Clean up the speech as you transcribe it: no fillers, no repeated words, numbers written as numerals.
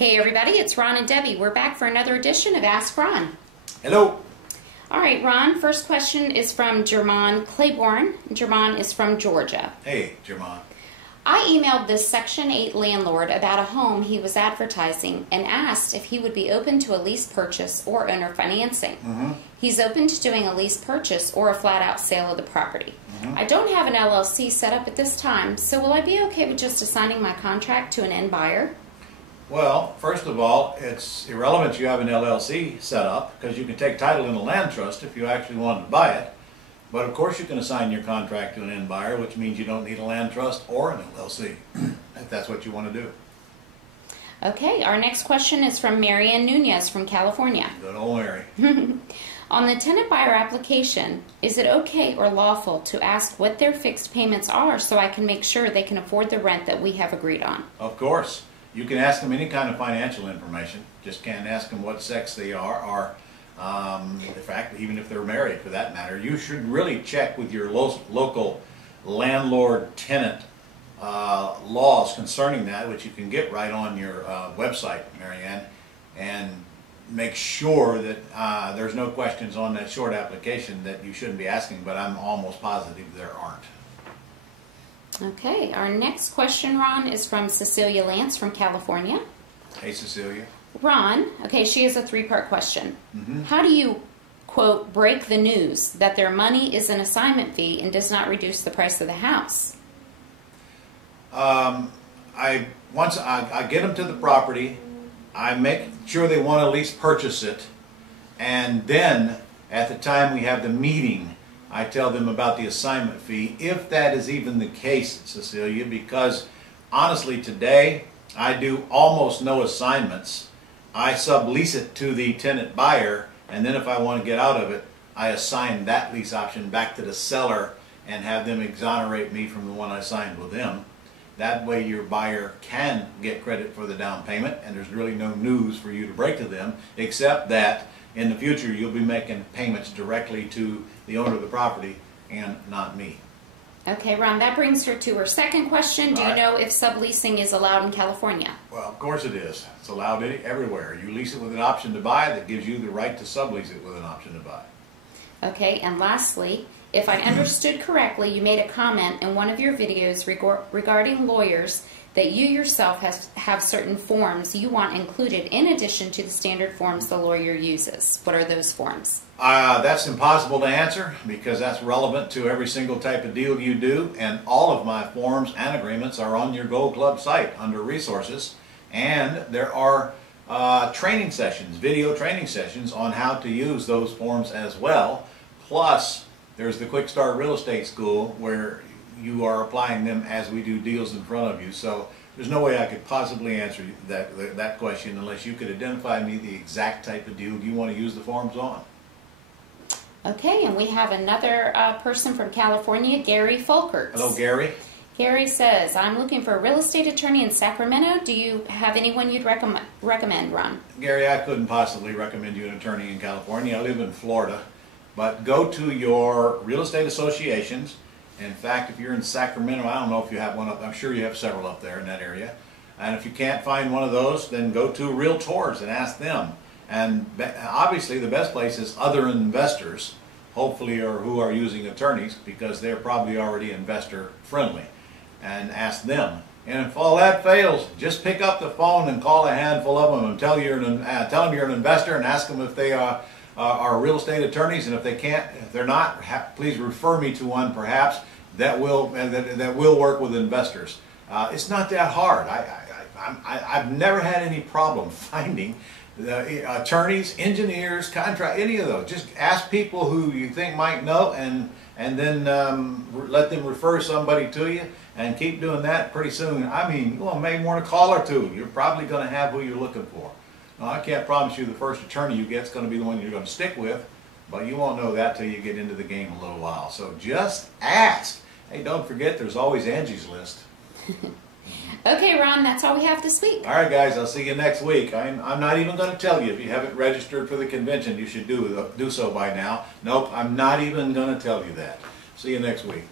Hey everybody, it's Ron and Debbie. We're back for another edition of Ask Ron. Hello. All right, Ron, first question is from Jermon Claiborne. Jermon is from Georgia. Hey, Jermon. I emailed this Section 8 landlord about a home he was advertising and asked if he would be open to a lease purchase or owner financing. He's open to doing a lease purchase or a flat-out sale of the property. I don't have an LLC set up at this time, so will I be okay with just assigning my contract to an end buyer? Well, first of all, it's irrelevant you have an LLC set up because you can take title in a land trust if you actually wanted to buy it. But of course you can assign your contract to an end buyer, which means you don't need a land trust or an LLC, if that's what you want to do. Okay, our next question is from Marianne Nunez from California. Good old Mary. On the tenant buyer application, is it okay or lawful to ask what their fixed payments are so I can make sure they can afford the rent that we have agreed on? Of course. You can ask them any kind of financial information. Just can't ask them what sex they are or, in fact, even if they're married for that matter. You should really check with your local landlord-tenant laws concerning that, which you can get right on your website, Marianne, and make sure that there's no questions on that short application that you shouldn't be asking, but I'm almost positive there aren't. Okay, our next question, Ron, is from Cecilia Lance from California. Hey, Cecilia. Ron, okay, she has a three-part question. How do you, quote, break the news that their money is an assignment fee and does not reduce the price of the house? Once I get them to the property, I make sure they want to at least purchase it, and then at the time we have the meeting, I tell them about the assignment fee, if that is even the case, Cecilia, because honestly today I do almost no assignments. I sublease it to the tenant buyer, and then if I want to get out of it, I assign that lease option back to the seller and have them exonerate me from the one I signed with them. That way your buyer can get credit for the down payment, and there's really no news for you to break to them, except that in the future you'll be making payments directly to the owner of the property and not me. Okay, Ron, that brings her to her second question. Do you know if subleasing is allowed in California? Well, of course it is. It's allowed everywhere. You lease it with an option to buy, that gives you the right to sublease it with an option to buy. Okay, and lastly, if I understood correctly, you made a comment in one of your videos regarding lawyers that you yourself have certain forms you want included in addition to the standard forms the lawyer uses. What are those forms? That's impossible to answer because that's relevant to every single type of deal you do, and all of my forms and agreements are on your Gold Club site under resources, and there are training sessions, video training sessions on how to use those forms as well. Plus, there's the Quick Start Real Estate School where you are applying them as we do deals in front of you. So there's no way I could possibly answer that question unless you could identify me the exact type of deal you want to use the forms on. Okay, and we have another person from California, Gary Folkert. Hello, Gary. Gary says, I'm looking for a real estate attorney in Sacramento. Do you have anyone you'd recommend, Ron? Gary, I couldn't possibly recommend you an attorney in California. I live in Florida. But go to your real estate associations. In fact, if you're in Sacramento, I don't know if you have one up. I'm sure you have several up there in that area. And if you can't find one of those, then go to Realtors and ask them. And obviously the best place is other investors, hopefully, or who are using attorneys, because they're probably already investor friendly, and ask them. And if all that fails, just pick up the phone and call a handful of them and tell them you're an investor and ask them if they are real estate attorneys, and if they can't, if they're not, please refer me to one perhaps that will work with investors. It's not that hard. I've never had any problem finding the attorneys, engineers, any of those. Just ask people who you think might know, and then let them refer somebody to you, and keep doing that. Pretty soon, I mean, you may want a call or two. You're probably going to have who you're looking for. Now, I can't promise you the first attorney you get is going to be the one you're going to stick with, but you won't know that till you get into the game a little while. So just ask. Hey, don't forget, there's always Angie's List. Okay, Ron, that's all we have this week. All right, guys, I'll see you next week. I'm not even going to tell you if you haven't registered for the convention, you should do so by now. Nope, I'm not even going to tell you that. See you next week.